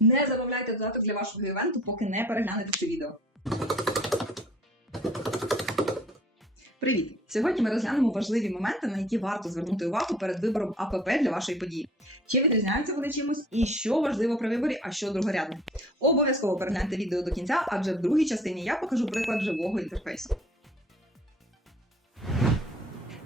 Не замовляйте додаток для вашого івенту, поки не переглянете це відео. Привіт! Сьогодні ми розглянемо важливі моменти, на які варто звернути увагу перед вибором АПП для вашої події. Чи відрізняються вони чимось, і що важливо при виборі, а що другорядне. Обов'язково перегляньте відео до кінця, адже в другій частині я покажу приклад живого інтерфейсу.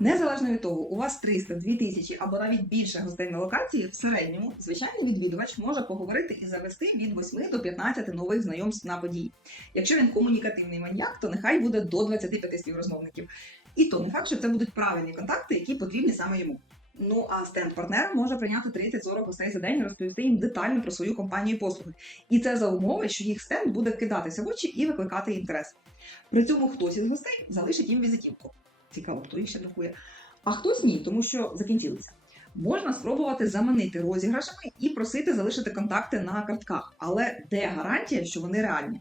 Незалежно від того, у вас 300, 2000 або навіть більше гостей на локації, в середньому звичайний відвідувач може поговорити і завести від 8 до 15 нових знайомств на події. Якщо він комунікативний маньяк, то нехай буде до 25 співрозмовників. І то не факт, що це будуть правильні контакти, які потрібні саме йому. Ну а стенд-партнер може прийняти 30-40 гостей за день розповісти їм детально про свою компанію і послуги. І це за умови, що їх стенд буде кидатися в очі і викликати інтерес. При цьому хтось із гостей залишить їм візитівку. Цікаво, хто їх ще друкує. А хтось ні, тому що закінчилися. Можна спробувати заманити розіграшами і просити залишити контакти на картках, але де гарантія, що вони реальні?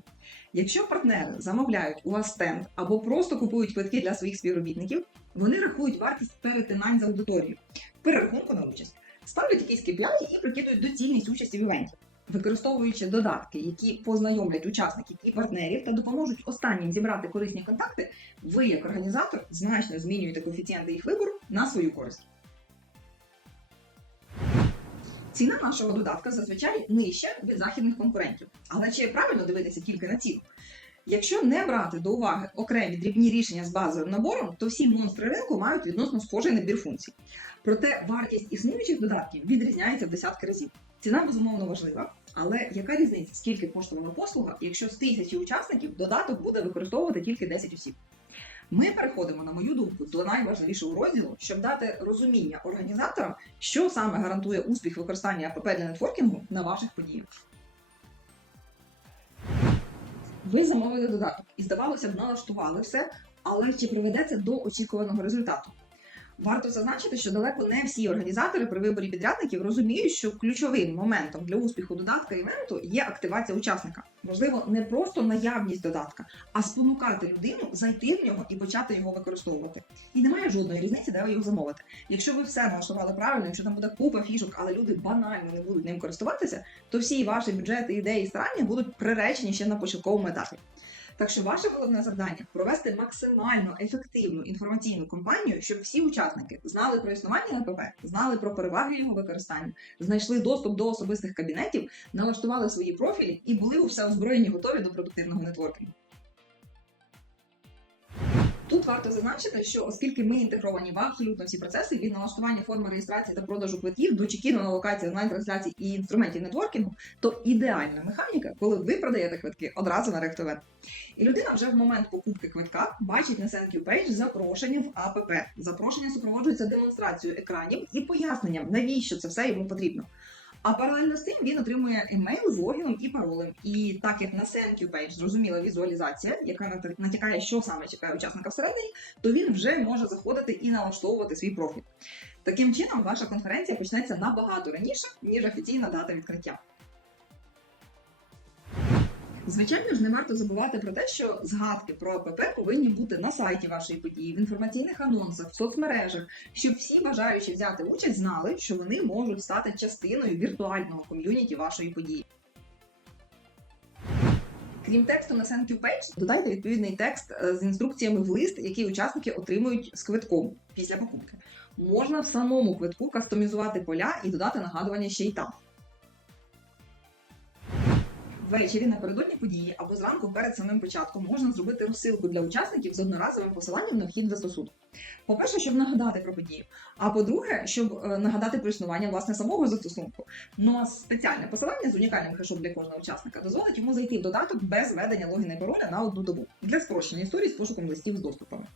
Якщо партнери замовляють у вас стенд або просто купують квитки для своїх співробітників, вони рахують вартість перетинань з аудиторією, перерахунку на участь, ставлять якісь KPI і прикидують доцільність участі в івенті. Використовуючи додатки, які познайомлять учасників і партнерів та допоможуть останнім зібрати корисні контакти, ви, як організатор, значно змінюєте коефіцієнти їх вибору на свою користь. Ціна нашого додатка зазвичай нижча від західних конкурентів. Але чи правильно дивитися тільки на ціну? Якщо не брати до уваги окремі дрібні рішення з базовим набором, то всі монстри ринку мають відносно схожий набір функцій. Проте вартість існуючих додатків відрізняється в десятки разів. Ціна безумовно важлива, але яка різниця, скільки коштувала послуга, якщо з тисячі учасників додаток буде використовувати тільки 10 осіб? Ми переходимо, на мою думку, до найважливішого розділу, щоб дати розуміння організаторам, що саме гарантує успіх використання АПП для нетворкінгу на ваших подіях. Ви замовили додаток і, здавалося б, налаштували все, але чи приведе до очікуваного результату? Варто зазначити, що далеко не всі організатори при виборі підрядників розуміють, що ключовим моментом для успіху додатка івенту є активація учасника. Можливо, не просто наявність додатка, а спонукати людину зайти в нього і почати його використовувати. І немає жодної різниці, де ви його замовите. Якщо ви все налаштували правильно, якщо там буде купа фішок, але люди банально не будуть ним користуватися, то всі ваші бюджети, ідеї, старання будуть приречені ще на початковому етапі. Так що ваше головне завдання провести максимально ефективну інформаційну кампанію, щоб всі учасники знали про існування АПП, знали про переваги його використання, знайшли доступ до особистих кабінетів, налаштували свої профілі і були все озброєні готові до продуктивного нетворкінгу. Тут варто зазначити, що оскільки ми інтегровані в абсолютно всі процеси від налаштування форми реєстрації та продажу квитків до чекіну на локації онлайн-трансляцій і інструментів нетворкінгу, то ідеальна механіка, коли ви продаєте квитки одразу на ректовент. І людина вже в момент покупки квитка бачить на SenQ Page запрошення в АПП. Запрошення супроводжується демонстрацією екранів і поясненням, навіщо це все йому потрібно. А паралельно з тим він отримує емейл з логіном і паролем. І так як на SenQ Page зрозуміла візуалізація, яка натякає, що саме чекає учасника всередині, то він вже може заходити і налаштовувати свій профіль. Таким чином, ваша конференція почнеться набагато раніше, ніж офіційна дата відкриття. Звичайно ж, не варто забувати про те, що згадки про АПП повинні бути на сайті вашої події, в інформаційних анонсах, в соцмережах, щоб всі бажаючі взяти участь знали, що вони можуть стати частиною віртуального ком'юніті вашої події. Крім тексту на SenQ Page, додайте відповідний текст е, з інструкціями в лист, який учасники отримують з квитком після покупки. Можна в самому квитку кастомізувати поля і додати нагадування ще й там. Ввечері напередодні події або зранку перед самим початком можна зробити розсилку для учасників з одноразовим посиланням на вхід в застосунок. По-перше, щоб нагадати про подію. А по-друге, щоб е, нагадати про існування власне самого застосунку. Ну а спеціальне посилання з унікальним хешом для кожного учасника дозволить йому зайти в додаток без введення логіна і пароля на одну добу для спрощення історії з пошуком листів з доступами.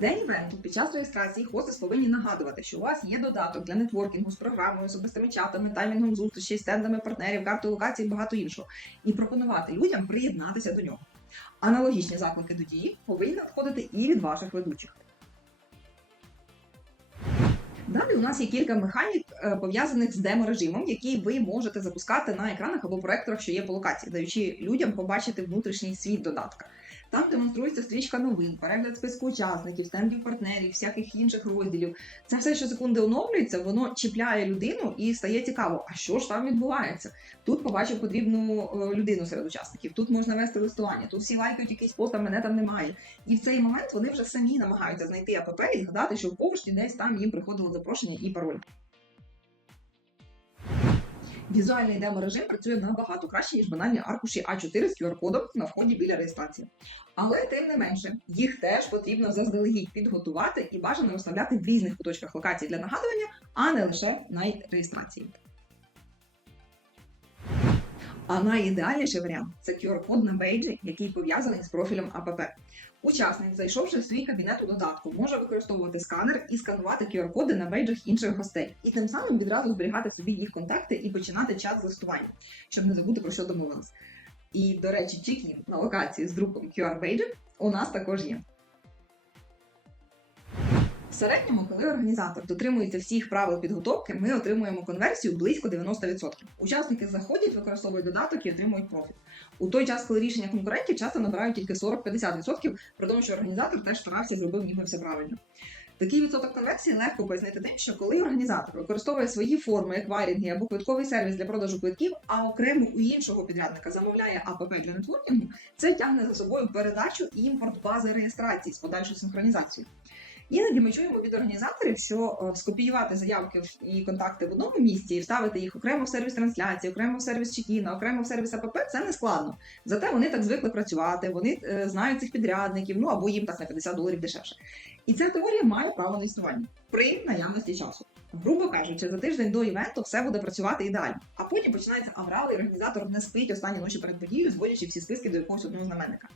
День івенту під час реєстрації хостес повинні нагадувати, що у вас є додаток для нетворкінгу з програмою, особистими чатами, таймінгом зустрічей, стендами партнерів, картою локації і багато іншого, і пропонувати людям приєднатися до нього. Аналогічні заклики до дії повинні надходити і від ваших ведучих. Далі у нас є кілька механік пов'язаних з демо-режимом, який ви можете запускати на екранах або проекторах, що є по локації, даючи людям побачити внутрішній світ додатка. Там демонструється стрічка новин, перегляд списку учасників, стендів партнерів, всяких інших розділів. Це все, що секунди оновлюється, воно чіпляє людину і стає цікаво, а що ж там відбувається. Тут побачив потрібну е, людину серед учасників. Тут можна вести листування, тут всі лайкають якийсь пост, а мене там немає. І в цей момент вони вже самі намагаються знайти АПП і згадати, що в пошті десь там їм приходило запрошення і пароль. Візуальний демо-режим працює набагато краще, ніж банальні аркуші А4 з QR-кодом на вході біля реєстрації. Але тим не менше, їх теж потрібно заздалегідь підготувати і бажано розставляти в різних куточках локації для нагадування, а не лише на реєстрації. А найідеальніший варіант це QR-код на бейджі, який пов'язаний з профілем АПП. Учасник, зайшовши в свій кабінет у додатку, може використовувати сканер і сканувати QR-коди на бейджах інших гостей, і тим самим відразу зберігати собі їх контакти і починати чат з листування, щоб не забути про що домовились. І, до речі, чекін на локації з друком QR-бейджів у нас також є. В середньому, коли організатор дотримується всіх правил підготовки, ми отримуємо конверсію близько 90%. Учасники заходять, використовують додаток і отримують профіт. У той час, коли рішення конкурентів часто набирають тільки 40-50%, при тому, що організатор теж старався зробив ніби все правильно. Такий відсоток конверсії легко пояснити тим, що коли організатор використовує свої форми, як варінги або квитковий сервіс для продажу квитків, а окремо у іншого підрядника замовляє АПП для нетворкінгу, це тягне за собою передачу і імпорт бази реєстрації з подальшою синхронізацією. Іноді ми чуємо від організаторів, що е, скопіювати заявки і контакти в одному місці і вставити їх окремо в сервіс трансляції, окремо в сервіс чекіна, окремо в сервіс АПП це не складно. Зате вони так звикли працювати, вони е, знають цих підрядників, ну або їм так на 50 доларів дешевше. І ця теорія має право на існування при наявності часу. Грубо кажучи, за тиждень до івенту все буде працювати ідеально. А потім починається аврал, і організатор не спить останні ночі перед подією, зводячи всі списки до якогось одного знаменника.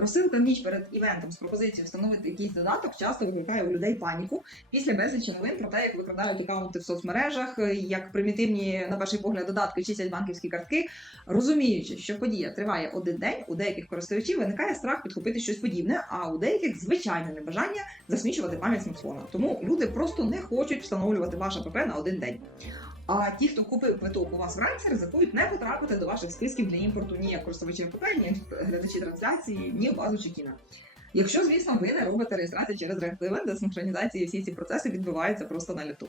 Розсилка ніч перед івентом з пропозицією встановити якийсь додаток часто викликає у людей паніку після безлічі новин про те, як викрадають аккаунти в соцмережах, як примітивні, на перший погляд, додатки чистять банківські картки, розуміючи, що подія триває один день, у деяких користувачів виникає страх підхопити щось подібне, а у деяких звичайне небажання засмічувати пам'ять смартфона. Тому люди просто не хочуть встановлювати ваш АПП на один день. А ті, хто купив квиток у вас вранці, ризикують не потрапити до ваших списків для імпорту ні як користувачі АПП, ні як глядачі трансляції, ні базу Чекіна. Якщо, звісно, ви не робите реєстрацію через реактивен, де синхронізації всі ці процеси відбуваються просто на літу.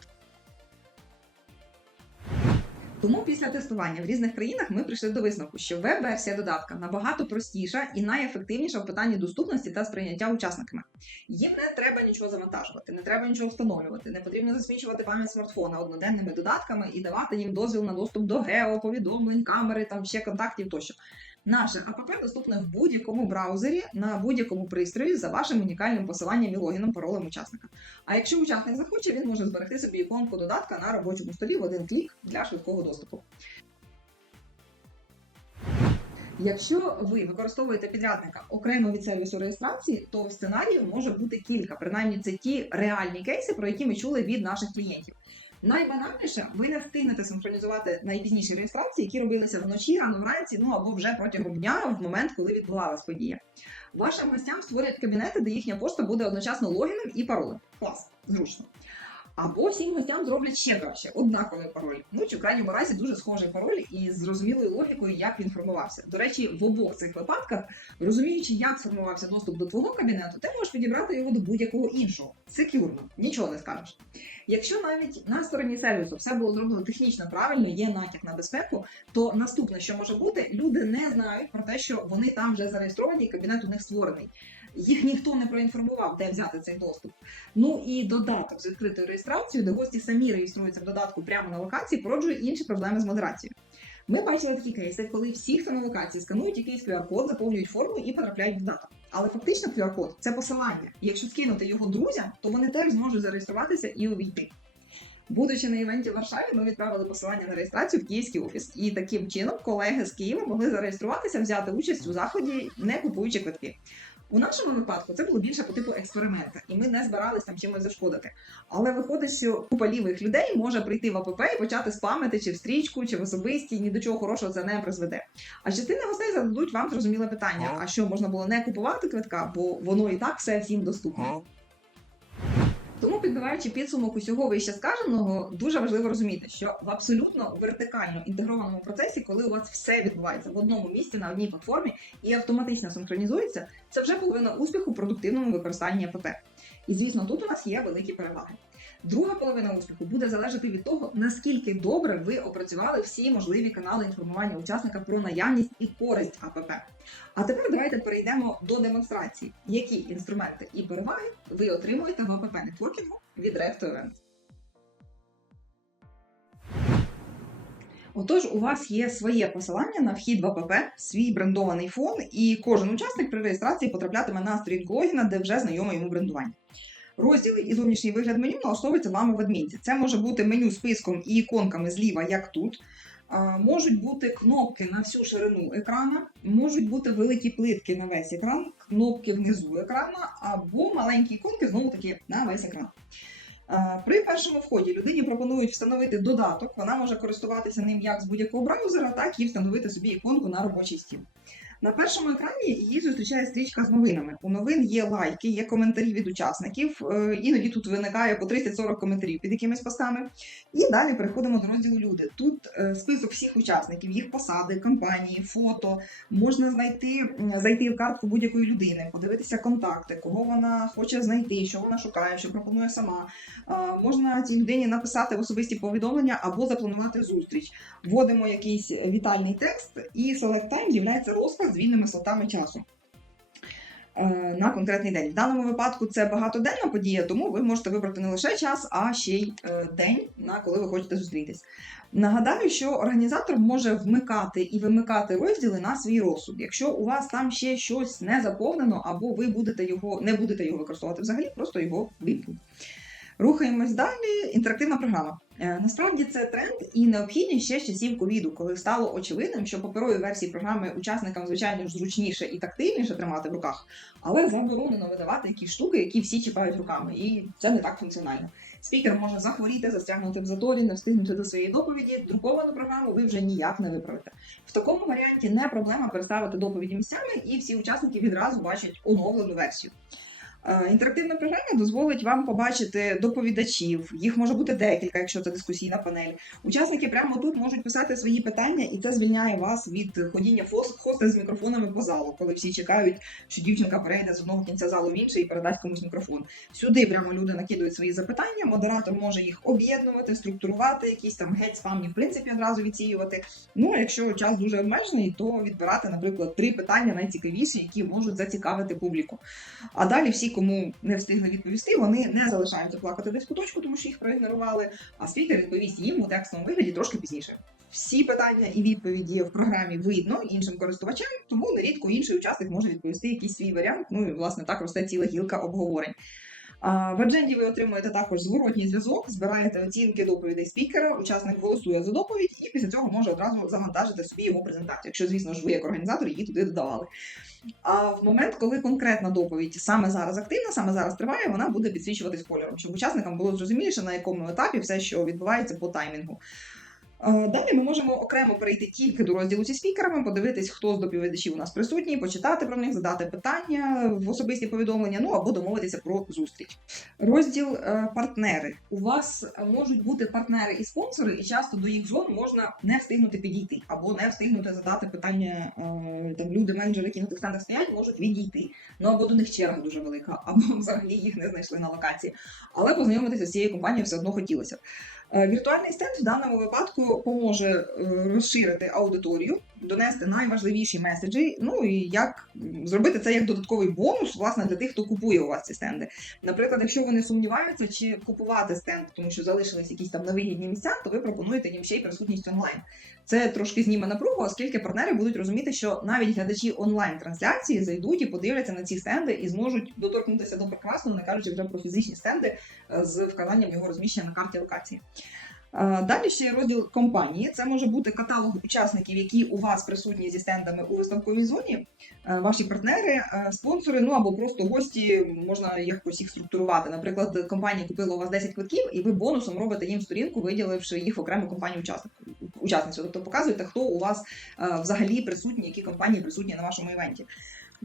Тому після тестування в різних країнах ми прийшли до висновку, що веб-версія додатка набагато простіша і найефективніша в питанні доступності та сприйняття учасниками. Їм не треба нічого завантажувати, не треба нічого встановлювати, не потрібно засмічувати пам'ять смартфона одноденними додатками і давати їм дозвіл на доступ до гео, повідомлень, камери, там ще контактів тощо. Наше АПП доступне в будь-якому браузері на будь-якому пристрої за вашим унікальним посиланням і логіном паролем учасника. А якщо учасник захоче, він може зберегти собі іконку додатка на робочому столі в один клік для швидкого доступу. Якщо ви використовуєте підрядника окремо від сервісу реєстрації, то в може бути кілька. Принаймні, це ті реальні кейси, про які ми чули від наших клієнтів. Найбанальніше, ви не встигнете синхронізувати найпізніші реєстрації, які робилися вночі, рано вранці, ну або вже протягом дня, в момент, коли відбувалась подія. Вашим гостям створять кабінети, де їхня пошта буде одночасно логіном і паролем. Клас, зручно. Або всім гостям зроблять ще краще, однаковий пароль. Ну чи в крайньому разі дуже схожий пароль із зрозумілою логікою, як він формувався. До речі, в обох цих випадках, розуміючи, як сформувався доступ до твого кабінету, ти можеш підібрати його до будь-якого іншого. Секюрно, нічого не скажеш. Якщо навіть на стороні сервісу все було зроблено технічно правильно, є натяк на безпеку, то наступне, що може бути, люди не знають про те, що вони там вже зареєстровані, і кабінет у них створений. Їх ніхто не проінформував, де взяти цей доступ. Ну і додаток з відкритою реєстрацією, де гості самі реєструються в додатку прямо на локації, породжує інші проблеми з модерацією. Ми бачили такі кейси, коли всі, хто на локації, сканують якийсь QR-код, заповнюють форму і потрапляють в додаток. Але фактично QR-код це посилання. Якщо скинути його друзям, то вони теж зможуть зареєструватися і увійти. Будучи на івенті в Варшаві, ми відправили посилання на реєстрацію в київський офіс. І таким чином колеги з Києва могли зареєструватися, взяти участь у заході, не купуючи квитки. У нашому випадку це було більше по типу експеримента, і ми не збиралися там чимось зашкодити. Але виходить, що купа лівих людей може прийти в АПП і почати спамити чи в стрічку, чи в особисті, ні до чого хорошого це не призведе. А частина гостей зададуть вам зрозуміле питання: а що можна було не купувати квитка, бо воно і так все всім доступне. Тому, підбиваючи підсумок усього вище сказаного, дуже важливо розуміти, що в абсолютно вертикально інтегрованому процесі, коли у вас все відбувається в одному місці на одній платформі і автоматично синхронізується, це вже половина успіху в продуктивному використанні АПП. І звісно, тут у нас є великі переваги. Друга половина успіху буде залежати від того, наскільки добре ви опрацювали всі можливі канали інформування учасника про наявність і користь АПП. А тепер давайте перейдемо до демонстрації, які інструменти і переваги ви отримуєте в АПП нетворкінгу від Recto Event. Отож, у вас є своє посилання на вхід в АПП, свій брендований фон, і кожен учасник при реєстрації потраплятиме на сторінку логіна, де вже знайоме йому брендування. Розділи і зовнішній вигляд меню налаштовуються вами в адмінці. Це може бути меню списком і іконками зліва, як тут. Можуть бути кнопки на всю ширину екрана, можуть бути великі плитки на весь екран, кнопки внизу екрана, або маленькі іконки знову таки на весь екран. При першому вході людині пропонують встановити додаток. Вона може користуватися ним як з будь-якого браузера, так і встановити собі іконку на робочий стіл. На першому екрані її зустрічає стрічка з новинами. У новин є лайки, є коментарі від учасників. е, Іноді тут виникає по 30-40 коментарів під якимись постами. І далі переходимо до розділу люди. Тут е, список всіх учасників, їх посади, компанії, фото. Можна знайти, зайти в картку будь-якої людини, подивитися контакти, кого вона хоче знайти, що вона шукає, що пропонує сама. Е, Можна цій людині написати в особисті повідомлення або запланувати зустріч. Вводимо якийсь вітальний текст, і Select Time з'являється розклад з вільними слотами часу. е, На конкретний день. В даному випадку це багатоденна подія, тому ви можете вибрати не лише час, а ще й е, день, на коли ви хочете зустрітись. Нагадаю, що організатор може вмикати і вимикати розділи на свій розсуд. Якщо у вас там ще щось не заповнено, або ви будете його не будете його використовувати взагалі, просто його вимкніть. Рухаємось далі. Інтерактивна програма. Е, Насправді це тренд і необхідність ще з часів ковіду, коли стало очевидним, що паперові версії програми учасникам, звичайно ж, зручніше і тактильніше тримати в руках, але заборонено видавати якісь штуки, які всі чіпають руками, і це не так функціонально. Спікер може захворіти, застрягнути в заторі, не встигнути до своєї доповіді. Друковану програму ви вже ніяк не виправите. В такому варіанті не проблема переставити доповіді місцями, і всі учасники відразу бачать оновлену версію. Е, Інтерактивна програма дозволить вам побачити доповідачів. Їх може бути декілька, якщо це дискусійна панель. Учасники прямо тут можуть писати свої питання, і це звільняє вас від ходіння хоста з мікрофонами по залу, коли всі чекають, що дівчинка перейде з одного кінця залу в інший і передасть комусь мікрофон. Сюди прямо люди накидують свої запитання. Модератор може їх об'єднувати, структурувати, якісь там геть спамні, в принципі, одразу відсіювати. Ну, якщо час дуже обмежений, то відбирати, наприклад, три питання найцікавіші, які можуть зацікавити публіку. А далі всі, кому не встигли відповісти, вони не залишаються плакати десь куточку, тому що їх проігнорували. А спікер відповість їм у текстовому вигляді трошки пізніше. Всі питання і відповіді в програмі видно іншим користувачам, тому нерідко інший учасник може відповісти якийсь свій варіант. Ну і власне так росте ціла гілка обговорень. В адженді ви отримуєте також зворотній зв'язок, збираєте оцінки доповідей спікера, учасник голосує за доповідь, і після цього може одразу завантажити собі його презентацію, якщо, звісно ж, ви як організатор її туди додавали. А в момент, коли конкретна доповідь саме зараз активна, саме зараз триває, вона буде підсвічуватись кольором, щоб учасникам було зрозуміліше, на якому етапі все, що відбувається по таймінгу. Е, Далі ми можемо окремо перейти тільки до розділу зі спікерами, подивитись, хто з доповідачів у нас присутній, почитати про них, задати питання в особисті повідомлення, ну або домовитися про зустріч. Розділ е, партнери. У вас можуть бути партнери і спонсори, і часто до їх зон можна не встигнути підійти, або не встигнути задати питання. е, Там люди, менеджери, які на тих стендах стоять, можуть відійти. Ну або до них черга дуже велика, або взагалі їх не знайшли на локації. Але познайомитися з цією компанією все одно хотілося. Е, Віртуальний стенд в даному випадку поможе е, розширити аудиторію, донести найважливіші меседжі. Ну і як зробити це як додатковий бонус, власне, для тих, хто купує у вас ці стенди. Наприклад, якщо вони сумніваються, чи купувати стенд, тому що залишились якісь там невигідні місця, то ви пропонуєте їм ще й присутність онлайн. Це трошки зніме напругу, оскільки партнери будуть розуміти, що навіть глядачі онлайн-трансляції зайдуть і подивляться на ці стенди і зможуть доторкнутися до прекрасного, не кажучи вже про фізичні стенди е, з вказанням його розміщення на карті локації. Е, Далі ще є розділ компанії. Це може бути каталог учасників, які у вас присутні зі стендами у виставковій зоні, е, ваші партнери, е, спонсори, ну або просто гості, можна якось їх структурувати. Наприклад, компанія купила у вас 10 квитків, і ви бонусом робите їм сторінку, виділивши їх в окрему компанію учасницю. Тобто показуєте, хто у вас взагалі присутні, які компанії присутні на вашому івенті.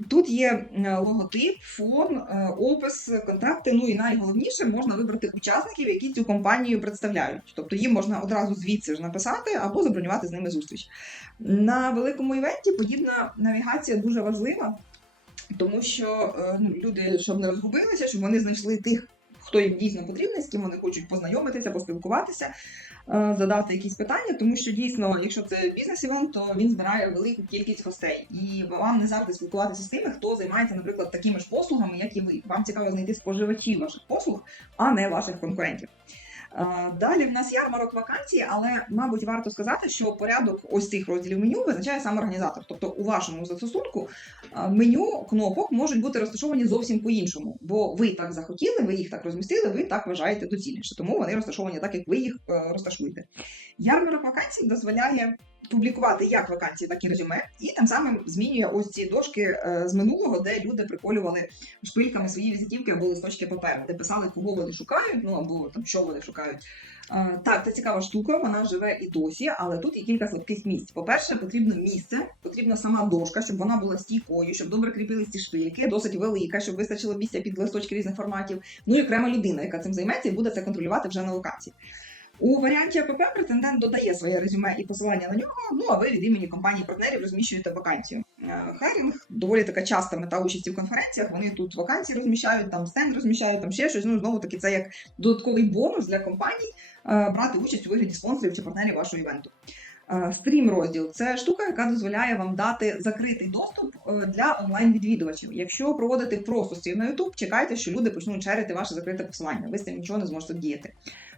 Тут є е, логотип, фон, е, опис, контакти. Ну і найголовніше можна вибрати учасників, які цю компанію представляють. Тобто їм можна одразу звідси ж написати або забронювати з ними зустріч. На великому івенті подібна навігація дуже важлива, тому що е, ну, люди, щоб не розгубилися, щоб вони знайшли тих, хто їм дійсно потрібний, з ким вони хочуть познайомитися, поспілкуватися, задати якісь питання, тому що дійсно, якщо це бізнес-івент, то він збирає велику кількість гостей, і вам не завжди спілкуватися з тими, хто займається, наприклад, такими ж послугами, як і ви. Вам цікаво знайти споживачів ваших послуг, а не ваших конкурентів. Е, Далі в нас ярмарок вакансій, але мабуть варто сказати, що порядок ось цих розділів меню визначає сам організатор. Тобто у вашому застосунку е, меню кнопок можуть бути розташовані зовсім по-іншому, бо ви так захотіли, ви їх так розмістили, ви так вважаєте доцільніше. Тому вони розташовані так, як ви їх е, розташуєте. Ярмарок вакансій дозволяє публікувати як вакансії, так і резюме, і тим самим змінює ось ці дошки е, з минулого, де люди приколювали шпильками свої візитівки або листочки паперу, де писали, кого вони шукають, ну або там що вони шукають. Е, Так, це цікава штука, вона живе і досі, але тут є кілька слабких місць. По-перше, потрібно місце, потрібна сама дошка, щоб вона була стійкою, щоб добре кріпились ці шпильки, досить велика, щоб вистачило місця під листочки різних форматів. Ну і окрема людина, яка цим займеться і буде це контролювати вже на локації. У варіанті АПП претендент додає своє резюме і посилання на нього. Ну а ви від імені компанії партнерів розміщуєте вакансію. Е, Хайрінг доволі така часта мета участі в конференціях. Вони тут вакансії розміщають, там стенд розміщають, там ще щось. Ну знову таки, це як додатковий бонус для компаній е, брати участь у вигляді спонсорів чи партнерів вашого івенту. Стрім розділ це штука, яка дозволяє вам дати закритий доступ е, для онлайн-відвідувачів. Якщо проводити просто стрім на YouTube, чекайте, що люди почнуть черити ваше закрите посилання. Ви з цим нічого не зможете діяти.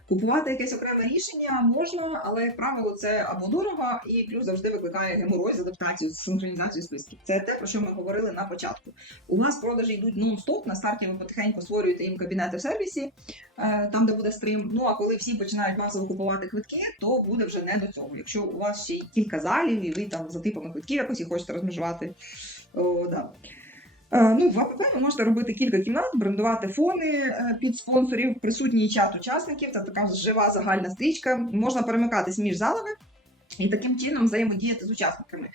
Купувати якесь окреме рішення можна, але як правило, це або дорого, і плюс завжди викликає геморой з адаптацію, з синхронізацією списків. Це те, про що ми говорили на початку. У вас продажі йдуть нон-стоп. На старті ви потихеньку створюєте їм кабінети в сервісі, е, там де буде стрім. Ну а коли всі починають масово купувати квитки, то буде вже не до цього. Якщо у вас ще й кілька залів, і ви там за типами квитків якось їх хочете розмежувати. О, да. Е, Ну, в АПП ви можете робити кілька кімнат, брендувати фони е, під спонсорів, присутній чат учасників, це така жива загальна стрічка. Можна перемикатись між залами і таким чином взаємодіяти з учасниками.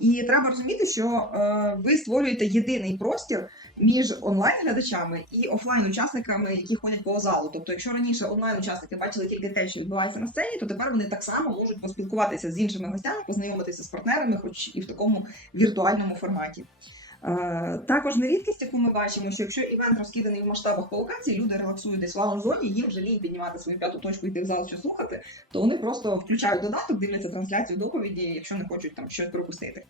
І треба розуміти, що е, ви створюєте єдиний простір між онлайн-глядачами і офлайн-учасниками, які ходять по залу. Тобто, якщо раніше онлайн-учасники бачили тільки те, що відбувається на сцені, то тепер вони так само можуть поспілкуватися з іншими гостями, познайомитися з партнерами, хоч і в такому віртуальному форматі. Е, Також не рідкість, яку ми бачимо, що якщо івент розкиданий в масштабах по локації, люди релаксують десь в лаунж-зоні, їм вже лінь піднімати свою п'яту точку йти в зал що слухати, то вони просто включають додаток, дивляться трансляцію доповіді, якщо не хочуть там щось пропустити.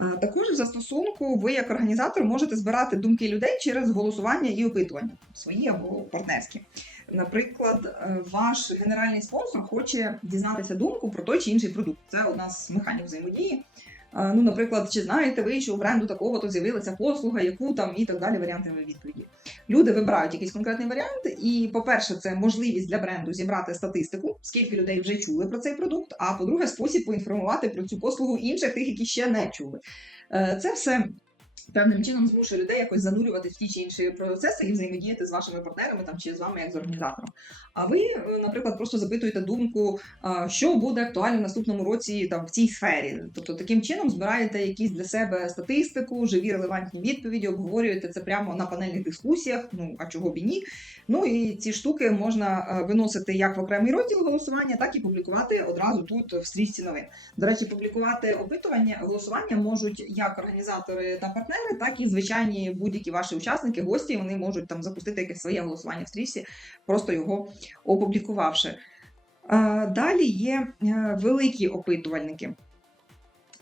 Е, Також в застосунку ви як організатор можете збирати думки людей через голосування і опитування, свої або партнерські. Наприклад, е, ваш генеральний спонсор хоче дізнатися думку про той чи інший продукт. Це одна з механік взаємодії. Ну, наприклад, чи знаєте ви, що у бренду такого то з'явилася послуга, яку там і так далі варіанти відповіді. Люди вибирають якийсь конкретний варіант, і, по-перше, це можливість для бренду зібрати статистику, скільки людей вже чули про цей продукт. А по-друге, спосіб поінформувати про цю послугу інших тих, які ще не чули. Е, Це все. Певним чином змушує людей якось занурювати в ті чи інші процеси і взаємодіяти з вашими партнерами там чи з вами як з організатором. А ви, е, наприклад, просто запитуєте думку, що буде актуально в наступному році там в цій сфері. Тобто таким чином збираєте якісь для себе статистику, живі релевантні відповіді, обговорюєте це прямо на панельних дискусіях. Ну а чого б і ні. Ну і ці штуки можна е, виносити як в окремий розділ голосування, так і публікувати одразу тут в стрічці новин. До речі, публікувати опитування голосування можуть як організатори та партнери, так і звичайні будь-які ваші учасники, гості. Вони можуть там запустити якесь своє голосування в стрічці, просто його опублікувавши. Е, Далі є е, великі опитувальники.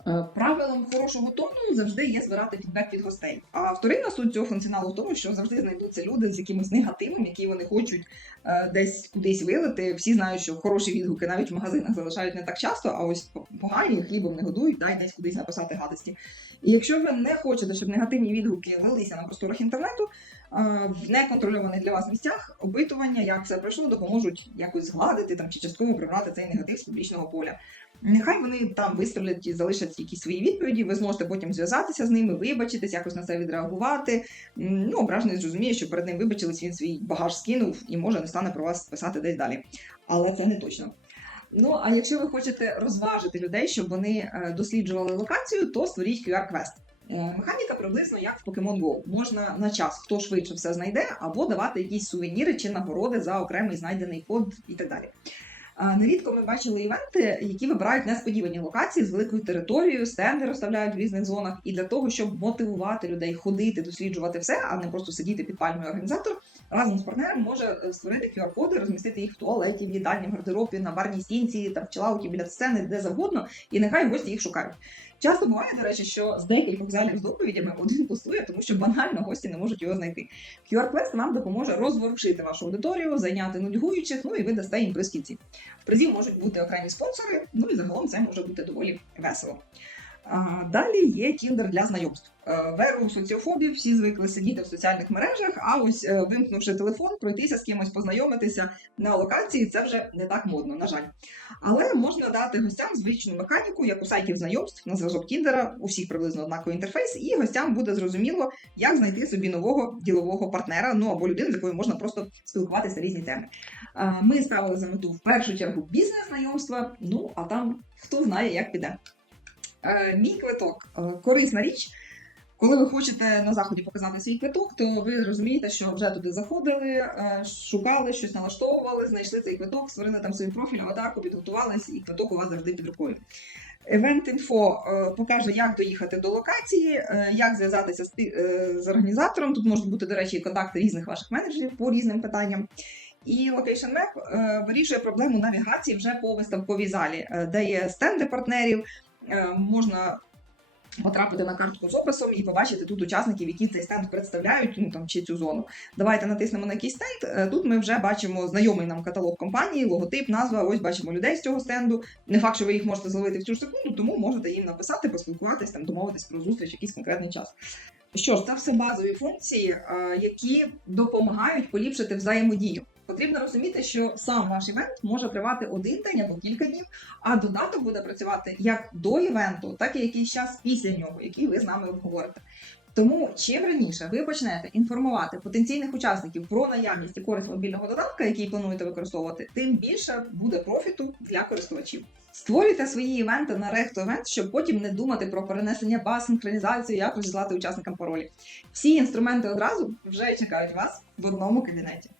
Е, Правилом хорошого тону завжди є збирати фідбек від гостей. А вторинна суть цього функціоналу в тому, що завжди знайдуться люди з якимось негативом, які вони хочуть е, десь кудись вилити. Всі знають, що хороші відгуки навіть в магазинах залишають не так часто, а ось погані хлібом не годують, дай десь кудись написати гадості. І якщо ви не хочете, щоб негативні відгуки лилися на просторах інтернету, е, в неконтрольованих для вас місцях опитування, як це пройшло, допоможуть якось згладити там чи частково прибрати цей негатив з публічного поля. Нехай вони там виставлять і залишать якісь свої відповіді. Ви зможете потім зв'язатися з ними, вибачитись, якось на це відреагувати. Ну, ображений зрозуміє, що перед ним вибачились, він свій багаж скинув і може не стане про вас писати десь далі. Але це не точно. Ну, а якщо ви хочете розважити людей, щоб вони е, досліджували локацію, то створіть QR-квест. Е, Механіка приблизно як в Pokemon Go. Можна на час, хто швидше все знайде, або давати якісь сувеніри чи нагороди за окремий знайдений код і так далі. Нерідко ми бачили івенти, які вибирають несподівані локації з великою територією, стенди розставляють в різних зонах. І для того, щоб мотивувати людей ходити, досліджувати все, а не просто сидіти під пальмою організатор, разом з партнером може створити QR-коди, розмістити їх в туалеті, в їдальні, в гардеробі, на барній стінці, там в чилауті, біля сцени, де завгодно, і нехай гості їх шукають. Часто буває, до речі, що з декількох залів з доповідями один пустує, тому що банально гості не можуть його знайти. QR-квест нам допоможе розворушити вашу аудиторію, зайняти нудьгуючих, ну і ви дасте їм приз кінці. В призів можуть бути окремі спонсори, ну і загалом це може бути доволі весело. Далі є Тіндер для знайомств. Е, В соціофобів всі звикли сидіти в соціальних мережах, а ось е, вимкнувши телефон, пройтися з кимось, познайомитися на локації це вже не так модно, на жаль. Але можна дати гостям звичну механіку, як у сайтів знайомств на зразок Тіндера, у всіх приблизно однаковий інтерфейс, і гостям буде зрозуміло, як знайти собі нового ділового партнера, ну або людину, з якою можна просто спілкуватися різні теми. Е, Ми ставили за мету в першу чергу бізнес-знайомства, ну а там хто знає, як піде. Е, Мій квиток е, корисна річ. Коли ви хочете на заході показати свій квиток, то ви розумієте, що вже туди заходили, е, шукали, щось налаштовували, знайшли цей квиток, створили там свій профіль, аватарку, підготувалися, і квиток у вас завжди під рукою. Event Info е, покаже, як доїхати до локації, як зв'язатися з, організатором. Тут можуть бути, до речі, контакти різних ваших менеджерів по різним питанням. І Location Map вирішує проблему навігації вже по виставковій залі, де є стенди партнерів, можна потрапити на картку з описом і побачити тут учасників, які цей стенд представляють, ну там чи цю зону. Давайте натиснемо на якийсь стенд. Е, Тут ми вже бачимо знайомий нам каталог компанії, логотип, назва. Ось бачимо людей з цього стенду. Не факт, що ви їх можете зловити в цю ж секунду, тому можете їм написати, поспілкуватись, там домовитись про зустріч якийсь конкретний час. Що ж, це все базові функції, е, які допомагають поліпшити взаємодію. Потрібно розуміти, що сам ваш івент може тривати один день або кілька днів, а додаток буде працювати як до івенту, так і якийсь час після нього, який ви з нами обговорите. Тому чим раніше ви почнете інформувати потенційних учасників про наявність і користь мобільного додатка, який плануєте використовувати, тим більше буде профіту для користувачів. Створюйте свої івенти на Recto-Event, щоб потім не думати про перенесення баз, синхронізацію, як розіслати учасникам паролі. Всі інструменти одразу вже чекають вас в одному кабінеті.